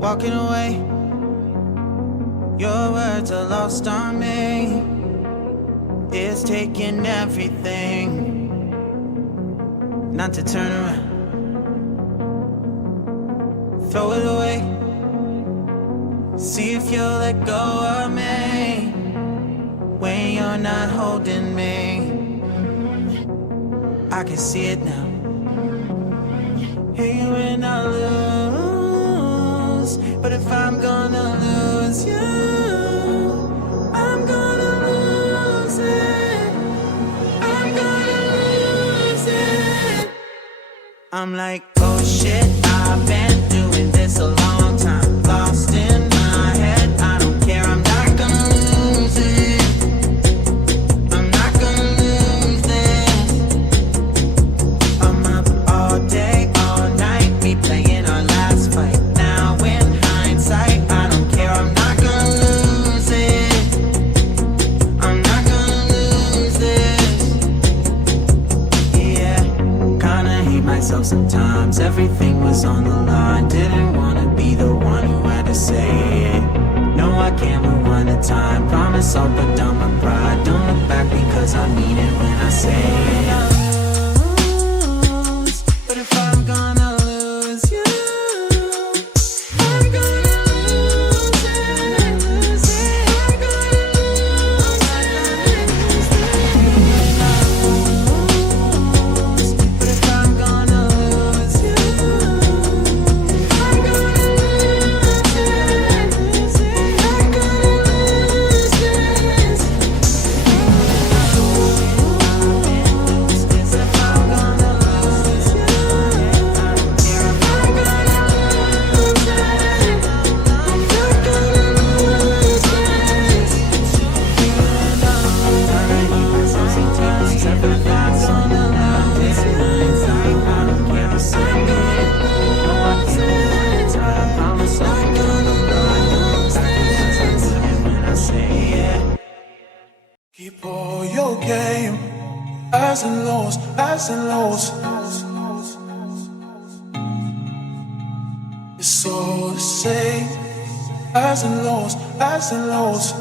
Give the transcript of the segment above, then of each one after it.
walking away. Your words are lost on me. It's taking everything not to turn around. Throw it away. See if you'll let go of me when you're not holding me. I can see it now. Hey, when I lose, but if I'm gonna lose you, I'm gonna lose it. I'm gonna lose it. I'm like, oh shit, I've been doing this a long time. Lost in my head, I don't care, I'm not gonna lose it. I'm not gonna lose this. I'm up all day, all night, we playing our last fight. Now in hindsight, I don't care, I'm not gonna lose it. I'm not gonna lose this. Yeah, kinda hate myself sometimes. Everything was on the line. Didn't wanna be the one who had to say it. No, I can't move one at a time. Promise I'll put down my pride. Don't look back because I mean it when I say it. But if I'm gonna lose you, I'm gonna lose it. I'm gonna lose it. But if I'm gonna lose you, I'm gonna lose it. I'm gonna lose this. If I'm gonna lose you, I don't care if I'm gonna lose it. I'm not gonna lose this. Sometimes everything's on the line. I don't care if I'm gonna lose it. I promise I'm gonna lose this. When I say yeah. Keep all your game, highs and lows, highs and lows. It's all the same, highs and lows, highs and lows.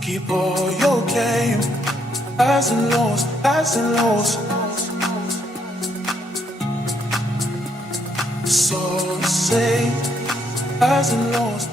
Keep all your game, highs and lows, highs and lows. It's all the same, highs and lows.